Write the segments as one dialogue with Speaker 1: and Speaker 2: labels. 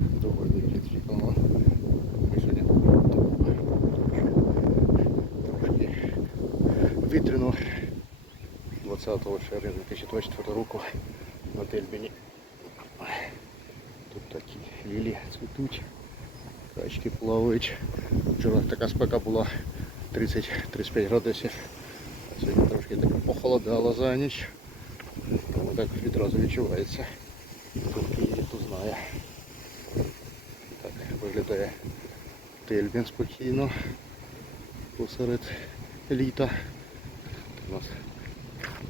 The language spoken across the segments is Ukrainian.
Speaker 1: Ми сьогодні трошки вітряно 20 червня 2024 року на Тельбіні. Тут такі лілі цвітуть, качки плавають. Вчора така спека була 30-35 градусів. А сьогодні трошки так похолодало за ніч. Тому так відразу відчувається. Хто знає. Виглядає Тельбін спокійно посеред літа. У нас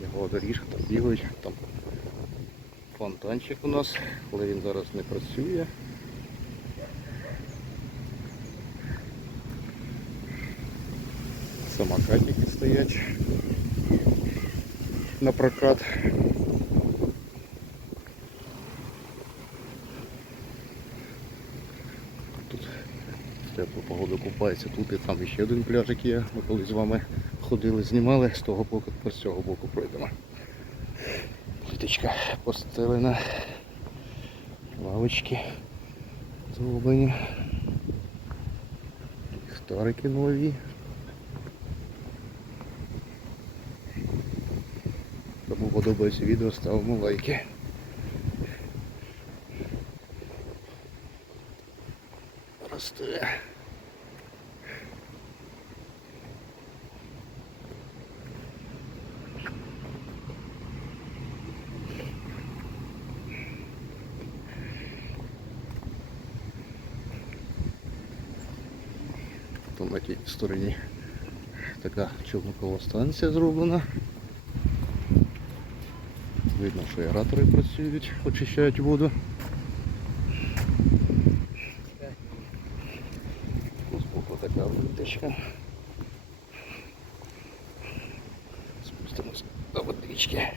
Speaker 1: його доріжка, там бігають, там фонтанчик у нас, але він зараз не працює. Самокатики стоять на прокат. Тут погоду купається тут і там ще один пляжик є. Ми коли з вами ходили, знімали, з того боку, тепер з цього боку пройдемо. Пліточка постелена, лавочки зроблені, ліхтарики нові. Кому подобається відео, ставимо лайки. Росте. на тій стороні така човникова станція зроблена. Видно, що аератори працюють, очищають воду. Збоку така виточка. Спустимося до водички.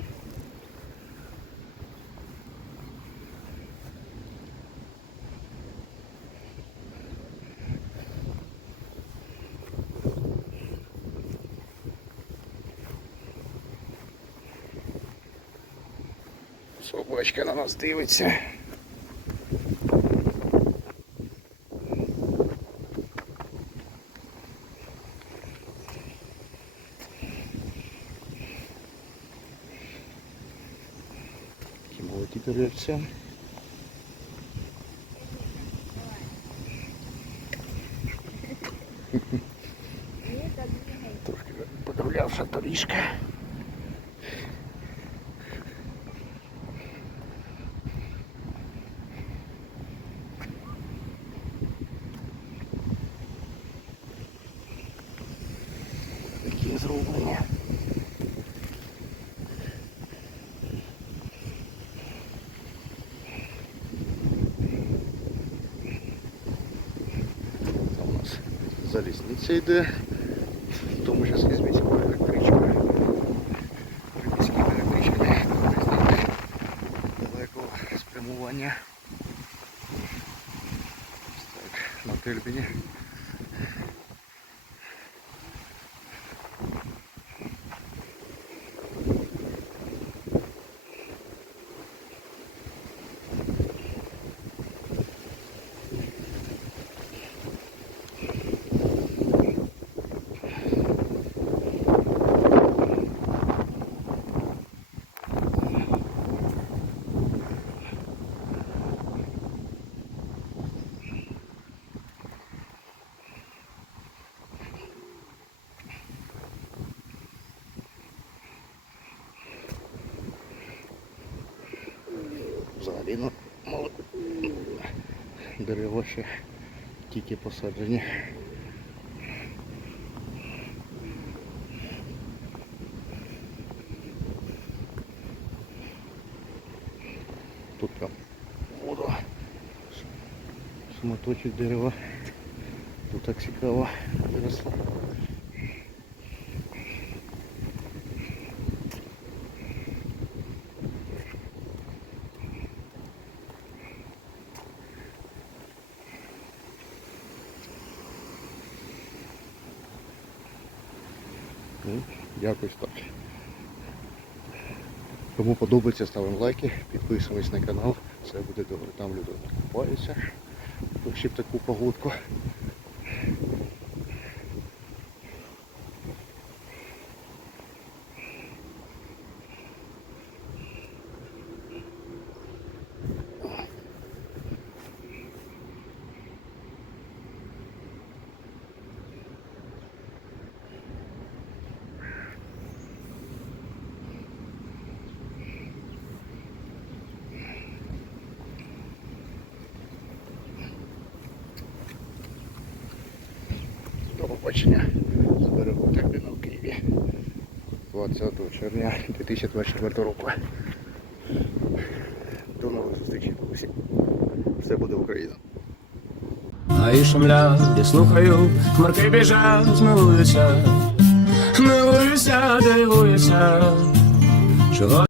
Speaker 1: Собачка на нас дивиться. Такі молоді деревця. Трошки подавлявша доріжка. Залізниця йде. Тому зараз візьміться електричка. Приміські електрички далекого спрямування. Ось Так, на Тельбіні. дерева ще тільки посаджені. Тут прям воду. Шматочок дерева. Тут так цікаво виросло. Якось так. Кому подобається, ставимо лайки, підписуємось на канал. Все буде добре. Там люди купаються. ще в таку погодку. До побачення з берегу Тягдина в Києві 20 червня 2024 року. До нових зустрічей, друзі. Все буде Україна.
Speaker 2: А і шумлять, я слухаю, хмарки біжать, милуюся, милуюся, дивуюся, чого